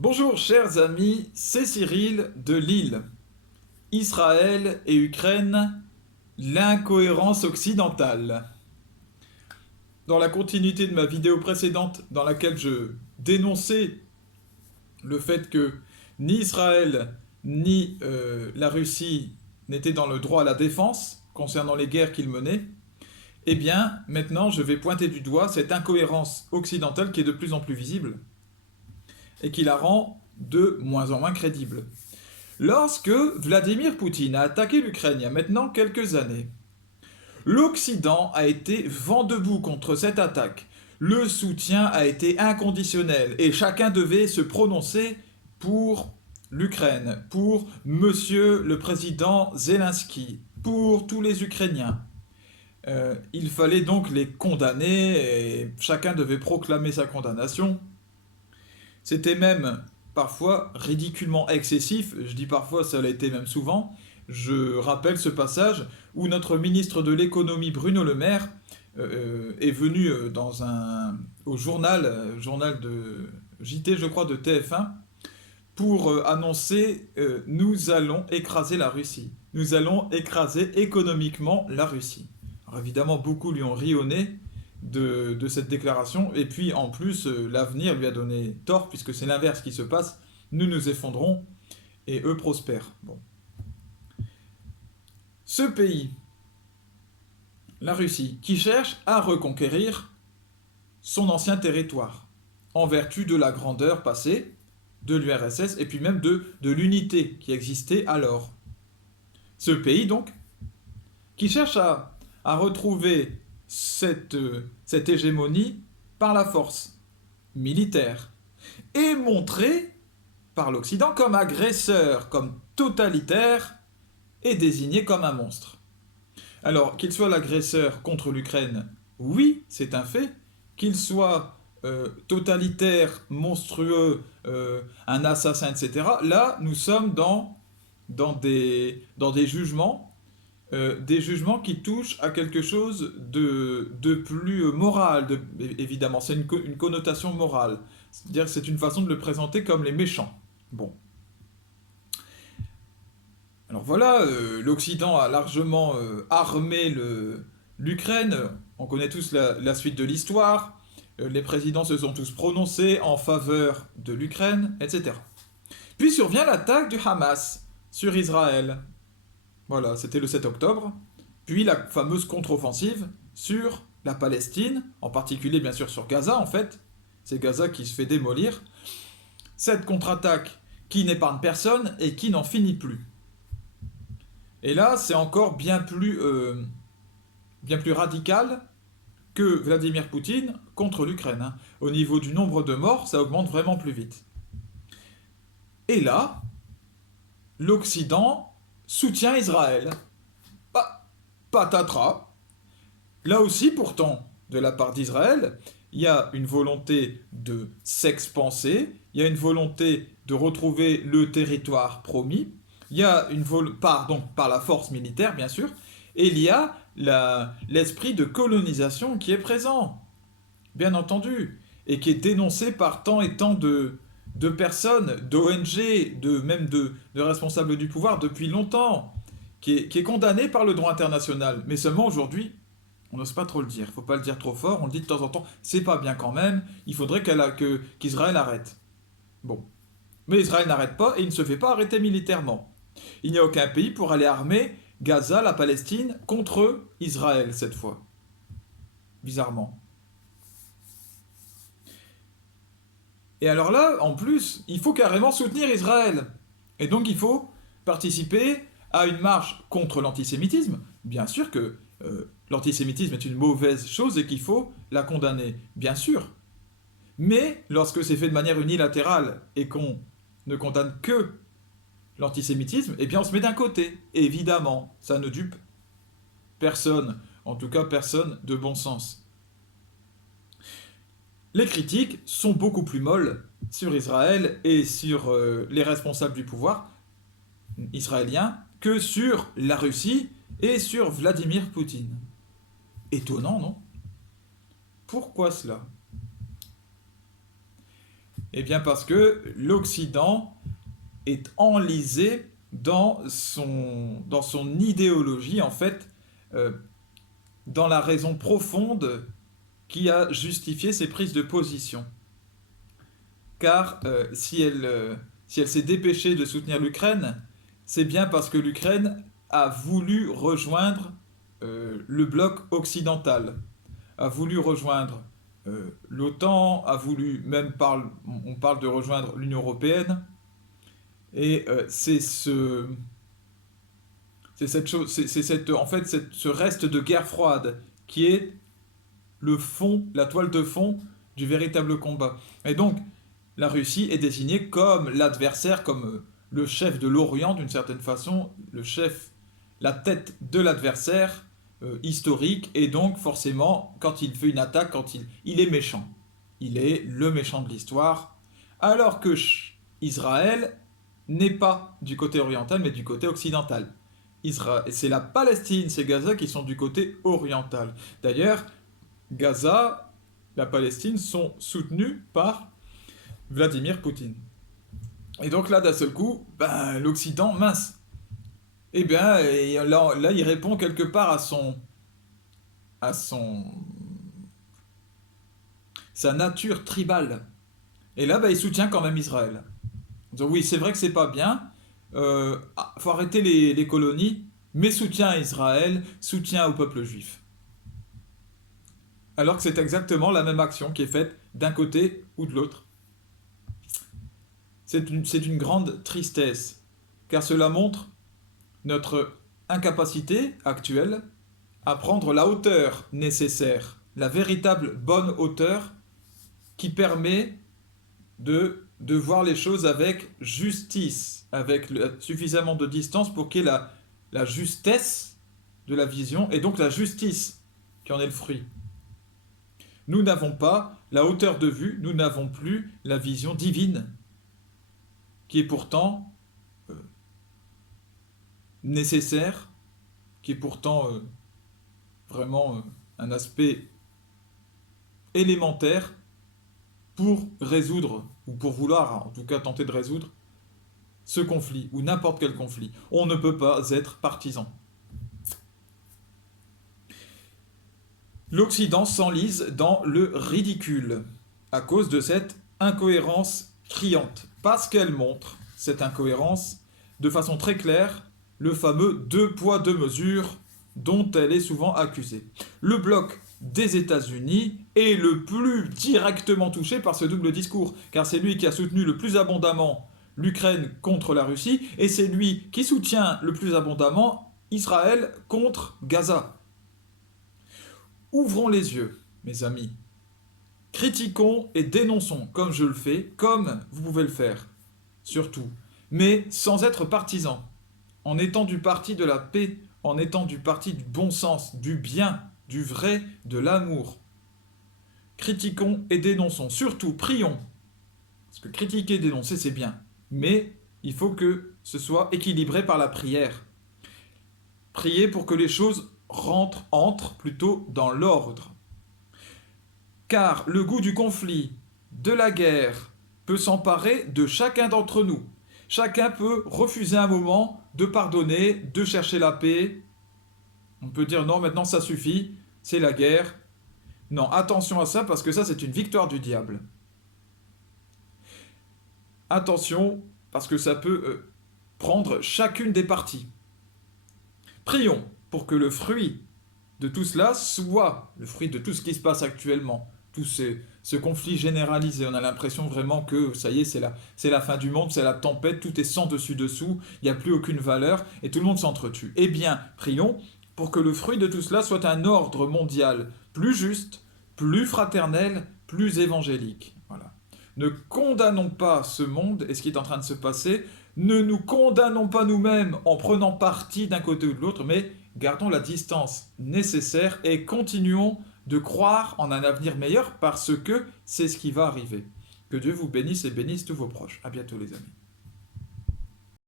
Bonjour chers amis, c'est Cyril de Lille. Israël et Ukraine, l'incohérence occidentale. Dans la continuité de ma vidéo précédente dans laquelle je dénonçais le fait que ni Israël ni la Russie n'étaient dans le droit à la défense concernant les guerres qu'ils menaient, eh bien maintenant je vais pointer du doigt cette incohérence occidentale qui est de plus en plus visible et qui la rend de moins en moins crédible. Lorsque Vladimir Poutine a attaqué l'Ukraine il y a maintenant quelques années, l'Occident a été vent debout contre cette attaque. Le soutien a été inconditionnel et chacun devait se prononcer pour l'Ukraine, pour Monsieur le Président Zelensky, pour tous les Ukrainiens. Il fallait donc les condamner et chacun devait proclamer sa condamnation. C'était même parfois ridiculement excessif, je dis parfois, ça l'a été même souvent. Je rappelle ce passage où notre ministre de l'économie Bruno Le Maire est venu au journal de JT, je crois, de TF1, pour annoncer nous allons écraser la Russie. Nous allons écraser économiquement la Russie. Alors évidemment, beaucoup lui ont ri au nez de cette déclaration, et puis en plus, l'avenir lui a donné tort, puisque c'est l'inverse qui se passe. Nous nous effondrons, et eux prospèrent. Bon. Ce pays, la Russie, qui cherche à reconquérir son ancien territoire, en vertu de la grandeur passée de l'URSS, et puis même de l'unité qui existait alors. Ce pays, donc, qui cherche à retrouver cette hégémonie par la force militaire, est montré par l'Occident comme agresseur, comme totalitaire, et désigné comme un monstre. Alors, qu'il soit l'agresseur contre l'Ukraine, oui, c'est un fait. Qu'il soit totalitaire, monstrueux, un assassin, etc., là, nous sommes dans des jugements, qui touchent à quelque chose de plus moral, évidemment. C'est une connotation morale. C'est-à-dire que c'est une façon de le présenter comme les méchants. Bon. Alors voilà, l'Occident a largement armé l'Ukraine. On connaît tous la suite de l'histoire. Les présidents se sont tous prononcés en faveur de l'Ukraine, etc. Puis survient l'attaque du Hamas sur Israël. Voilà, c'était le 7 octobre. Puis la fameuse contre-offensive sur la Palestine, en particulier bien sûr sur Gaza en fait. C'est Gaza qui se fait démolir. Cette contre-attaque qui n'épargne personne et qui n'en finit plus. Et là, c'est encore bien plus radical que Vladimir Poutine contre l'Ukraine. Hein. Au niveau du nombre de morts, ça augmente vraiment plus vite. Et là, l'Occident soutient Israël. Patatras. Là aussi, pourtant, de la part d'Israël, il y a une volonté de s'expanser, il y a une volonté de retrouver le territoire promis, il y a par la force militaire, bien sûr, et il y a l'esprit de colonisation qui est présent, bien entendu, et qui est dénoncé par tant et tant de personnes, d'ONG, même de responsables du pouvoir depuis longtemps, qui est condamné par le droit international. Mais seulement aujourd'hui, on n'ose pas trop le dire, il ne faut pas le dire trop fort, on le dit de temps en temps, c'est pas bien quand même, il faudrait qu'Israël arrête. Bon. Mais Israël n'arrête pas et il ne se fait pas arrêter militairement. Il n'y a aucun pays pour aller armer Gaza, la Palestine, contre Israël cette fois. Bizarrement. Et alors là, en plus, il faut carrément soutenir Israël. Et donc il faut participer à une marche contre l'antisémitisme. Bien sûr que l'antisémitisme est une mauvaise chose et qu'il faut la condamner, bien sûr. Mais lorsque c'est fait de manière unilatérale et qu'on ne condamne que l'antisémitisme, eh bien on se met d'un côté. Et évidemment, ça ne dupe personne, en tout cas personne de bon sens. Les critiques sont beaucoup plus molles sur Israël et sur les responsables du pouvoir israélien que sur la Russie et sur Vladimir Poutine. Étonnant, non? Pourquoi cela? Eh bien parce que l'Occident est enlisé dans son idéologie, en fait, euh, dans la raison profonde qui a justifié ses prises de position. Car si elle s'est dépêchée de soutenir l'Ukraine, c'est bien parce que l'Ukraine a voulu rejoindre le bloc occidental, a voulu rejoindre l'OTAN, a voulu même on parle de rejoindre l'Union européenne, et c'est cette chose, c'est en fait ce reste de guerre froide qui est le fond, la toile de fond du véritable combat. Et donc, la Russie est désignée comme l'adversaire, comme le chef de l'Orient d'une certaine façon, le chef, la tête de l'adversaire historique, et donc forcément, quand il fait une attaque, il est méchant. Il est le méchant de l'histoire, alors que Israël n'est pas du côté oriental, mais du côté occidental. C'est la Palestine, c'est Gaza qui sont du côté oriental. D'ailleurs, Gaza, la Palestine sont soutenus par Vladimir Poutine. Et donc là, d'un seul coup, ben, l'Occident, mince. Eh bien, et là, il répond quelque part à sa nature tribale. Et là, ben, il soutient quand même Israël. Donc oui, c'est vrai que c'est pas bien. Faut arrêter les colonies, mais soutien à Israël, soutien au peuple juif. Alors que c'est exactement la même action qui est faite d'un côté ou de l'autre. C'est une grande tristesse, car cela montre notre incapacité actuelle à prendre la hauteur nécessaire, la véritable bonne hauteur qui permet de voir les choses avec justice, avec suffisamment de distance pour qu'il y ait la justesse de la vision et donc la justice qui en est le fruit. Nous n'avons pas la hauteur de vue, nous n'avons plus la vision divine, qui est pourtant nécessaire, qui est pourtant vraiment un aspect élémentaire pour résoudre, ou pour vouloir en tout cas tenter de résoudre, ce conflit, ou n'importe quel conflit. On ne peut pas être partisan. L'Occident s'enlise dans le ridicule à cause de cette incohérence criante, parce qu'elle montre, cette incohérence, de façon très claire, le fameux deux poids deux mesures dont elle est souvent accusée. Le bloc des États-Unis est le plus directement touché par ce double discours, car c'est lui qui a soutenu le plus abondamment l'Ukraine contre la Russie, et c'est lui qui soutient le plus abondamment Israël contre Gaza. Ouvrons les yeux, mes amis. Critiquons et dénonçons, comme je le fais, comme vous pouvez le faire, surtout, mais sans être partisans, en étant du parti de la paix, en étant du parti du bon sens, du bien, du vrai, de l'amour. Critiquons et dénonçons, surtout prions, parce que critiquer et dénoncer c'est bien, mais il faut que ce soit équilibré par la prière. Prier pour que les choses entrent plutôt dans l'ordre. Car le goût du conflit, de la guerre, peut s'emparer de chacun d'entre nous. Chacun peut refuser un moment de pardonner, de chercher la paix. On peut dire non, maintenant ça suffit, c'est la guerre. Non, attention à ça parce que ça c'est une victoire du diable. Attention parce que ça peut prendre chacune des parties. Prions pour que le fruit de tout cela soit le fruit de tout ce qui se passe actuellement, tout ce conflit généralisé. On a l'impression vraiment que ça y est, c'est la fin du monde, c'est la tempête, tout est sans dessus-dessous, il n'y a plus aucune valeur et tout le monde s'entretue. Eh bien, prions pour que le fruit de tout cela soit un ordre mondial plus juste, plus fraternel, plus évangélique. Voilà. Ne condamnons pas ce monde et ce qui est en train de se passer, ne nous condamnons pas nous-mêmes en prenant parti d'un côté ou de l'autre, mais gardons la distance nécessaire et continuons de croire en un avenir meilleur parce que c'est ce qui va arriver. Que Dieu vous bénisse et bénisse tous vos proches. À bientôt les amis.